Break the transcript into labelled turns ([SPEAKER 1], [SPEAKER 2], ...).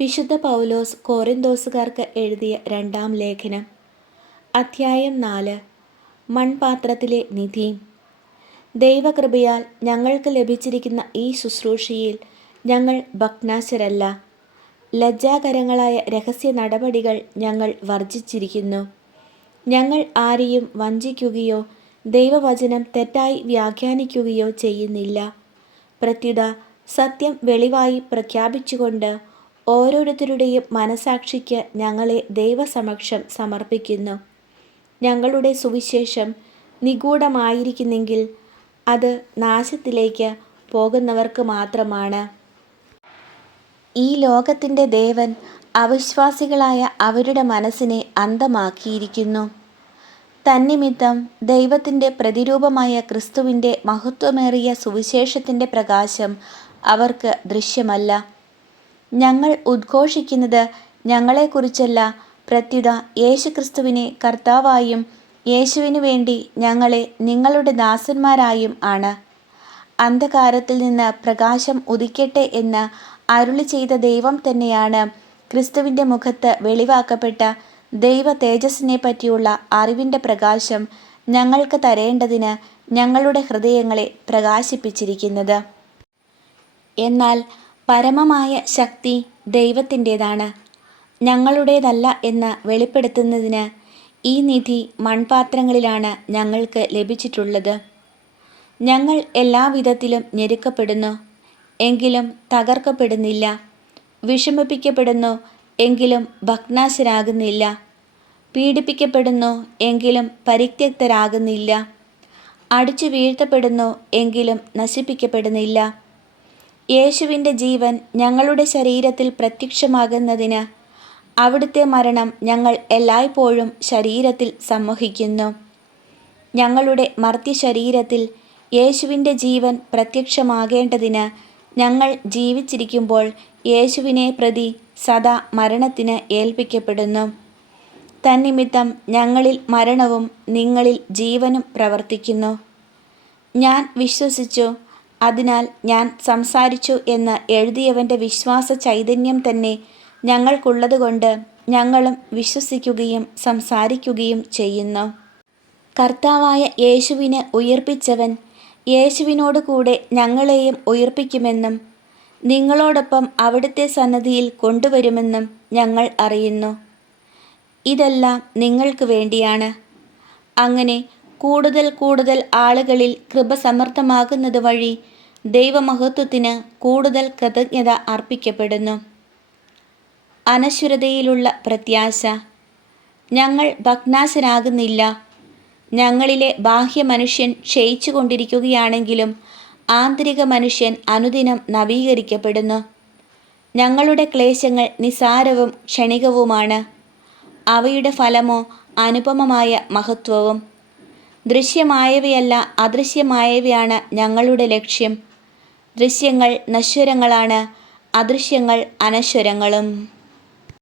[SPEAKER 1] വിശുദ്ധ പൗലോസ് കോറിന്തോസുകാർക്ക് എഴുതിയ രണ്ടാം ലേഖനം. അധ്യായം നാല്. മൺപാത്രത്തിലെ നിധി. ദൈവകൃപയാൽ ഞങ്ങൾക്ക് ലഭിച്ചിരിക്കുന്ന ഈ ശുശ്രൂഷയിൽ ഞങ്ങൾ ഭഗ്നാശരല്ല. ലജ്ജാകരങ്ങളായ രഹസ്യ നടപടികൾ ഞങ്ങൾ വർജിച്ചിരിക്കുന്നു. ഞങ്ങൾ ആരെയും വഞ്ചിക്കുകയോ ദൈവവചനം തെറ്റായി വ്യാഖ്യാനിക്കുകയോ ചെയ്യുന്നില്ല. പ്രത്യുത സത്യം വെളിവായി പ്രഖ്യാപിച്ചുകൊണ്ട് ഓരോരുത്തരുടെയും മനസാക്ഷിക്ക് ഞങ്ങളെ ദൈവസമക്ഷം സമർപ്പിക്കുന്നു. ഞങ്ങളുടെ സുവിശേഷം നിഗൂഢമായിരിക്കുന്നെങ്കിൽ അത് നാശത്തിലേക്ക് പോകുന്നവർക്ക് മാത്രമാണ്. ഈ ലോകത്തിന്റെ ദേവൻ അവിശ്വാസികളായ അവരുടെ മനസ്സിനെ അന്തമാക്കിയിരിക്കുന്നു തന്നിമിത്തം ദൈവത്തിന്റെ പ്രതിരൂപമായ ക്രിസ്തുവിന്റെ മഹത്വമേറിയ സുവിശേഷത്തിന്റെ പ്രകാശം അവർക്ക് ദൃശ്യമല്ല. ഞങ്ങൾ ഉദ്ഘോഷിക്കുന്നത് ഞങ്ങളെക്കുറിച്ചല്ല. പ്രത്യുത യേശുക്രിസ്തുവിനെ കർത്താവായും യേശുവിനു വേണ്ടി ഞങ്ങളെ നിങ്ങളുടെ ദാസന്മാരായും ആണ്. അന്ധകാരത്തിൽ നിന്ന് പ്രകാശം ഉദിക്കട്ടെ എന്ന് അരുളി ചെയ്ത ദൈവം തന്നെയാണ് ക്രിസ്തുവിന്റെ മുഖത്ത് വെളിവാക്കപ്പെട്ട ദൈവ തേജസ്സിനെ പറ്റിയുള്ള അറിവിന്റെ പ്രകാശം ഞങ്ങൾക്ക് തരേണ്ടതിന് ഞങ്ങളുടെ ഹൃദയങ്ങളെ പ്രകാശിപ്പിച്ചിരിക്കുന്നത്. എന്നാൽ പരമമായ ശക്തി ദൈവത്തിന്റേതാണ്. ഞങ്ങളുടേതല്ല എന്ന് വെളിപ്പെടുത്തുന്നതിന് ഈ നിധി മൺപാത്രങ്ങളിലാണ് ഞങ്ങൾക്ക് ലഭിച്ചിട്ടുള്ളത്. ഞങ്ങൾ എല്ലാവിധത്തിലും ഞെരുക്കപ്പെടുന്നു എങ്കിലും തകർക്കപ്പെടുന്നില്ല. വിഷമിപ്പിക്കപ്പെടുന്നു എങ്കിലും ഭഗ്നാശരാകുന്നില്ല. പീഡിപ്പിക്കപ്പെടുന്നു എങ്കിലും പരിത്യക്തരാകുന്നില്ല. അടിച്ചു വീഴ്ത്തപ്പെടുന്നു എങ്കിലും നശിപ്പിക്കപ്പെടുന്നില്ല. യേശുവിന്റെ ജീവൻ ഞങ്ങളുടെ ശരീരത്തിൽ പ്രത്യക്ഷമാകുന്നതിന് അവിടുത്തെ മരണം ഞങ്ങൾ എല്ലായ്പ്പോഴും ശരീരത്തിൽ സമ്മോഹിക്കുന്നു. ഞങ്ങളുടെ മർത്യ ശരീരത്തിൽ യേശുവിന്റെ ജീവൻ പ്രത്യക്ഷമാകേണ്ടതിന് ഞങ്ങൾ ജീവിച്ചിരിക്കുമ്പോൾ യേശുവിനെ പ്രതി സദാ മരണത്തിന് ഏൽപ്പിക്കപ്പെടുന്നു. തന്നിമിത്തം ഞങ്ങളിൽ മരണവും നിങ്ങളിൽ ജീവനും പ്രവർത്തിക്കുന്നു. ഞാൻ വിശ്വസിച്ചു അതിനാൽ ഞാൻ സംസാരിച്ചു എന്ന് എഴുതിയവന്റെ വിശ്വാസ ചൈതന്യം തന്നെ ഞങ്ങൾക്കുള്ളതുകൊണ്ട് ഞങ്ങളും വിശ്വസിക്കുകയും സംസാരിക്കുകയും ചെയ്യുന്നു. കർത്താവായ യേശുവിനെ ഉയർപ്പിച്ചവൻ യേശുവിനോട് കൂടെ ഞങ്ങളെയും ഉയർപ്പിക്കുമെന്നും നിങ്ങളോടൊപ്പം അവിടുത്തെ സന്നദ്ധിയിൽ കൊണ്ടുവരുമെന്നും ഞങ്ങൾ അറിയുന്നു. ഇതെല്ലാം നിങ്ങൾക്ക് വേണ്ടിയാണ്. അങ്ങനെ കൂടുതൽ കൂടുതൽ ആളുകളിൽ കൃപ സമർത്ഥമാകുന്നത് വഴി ദൈവമഹത്വത്തിന് കൂടുതൽ കൃതജ്ഞത അർപ്പിക്കപ്പെടുന്നു. അനശ്വരതയിലുള്ള പ്രത്യാശ. ഞങ്ങൾ ഭഗ്നാശനാകുന്നില്ല ഞങ്ങളിലെ ബാഹ്യ മനുഷ്യൻ ക്ഷയിച്ചു കൊണ്ടിരിക്കുകയാണെങ്കിലും ആന്തരിക മനുഷ്യൻ അനുദിനം നവീകരിക്കപ്പെടുന്നു. ഞങ്ങളുടെ ക്ലേശങ്ങൾ നിസാരവും ക്ഷണികവുമാണ്. അവയുടെ ഫലമോ അനുപമമായ മഹത്വവും. ദൃശ്യമായവയല്ല അദൃശ്യമായവയാണ് ഞങ്ങളുടെ ലക്ഷ്യം. ദൃശ്യങ്ങൾ നശ്വരങ്ങളാണ്. അദൃശ്യങ്ങൾ അനശ്വരങ്ങളും.